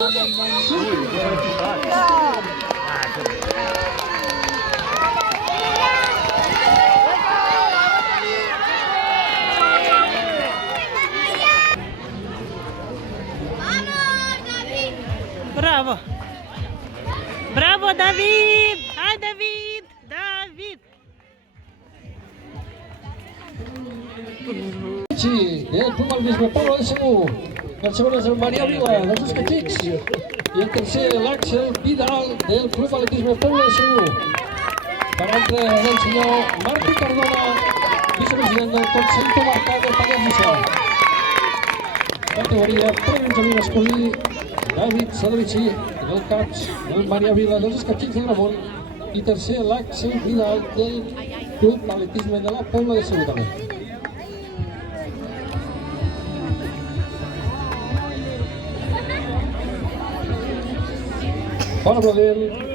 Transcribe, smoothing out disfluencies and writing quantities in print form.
Bravo! Bravo, David! Hai, David! David! Del Club Atletisme Poble de Segur. El segon és el Maria Vila, dels Escatxics. I el tercer, l'Àxel Vidal, del Club Atletisme Poble de Segur. Per altre, el senyor Martí Cardona, vicepresident del Consell Comarcal del Pallars Jussà. Categoria prebenjamí masculí, David Sadovici, del CAPS, el Maria Vila, dels Escatxics de Gramont. I tercer, l'Àxel Vidal, del Club Atletisme de la Pobla de Segur també. Bon aplaudiment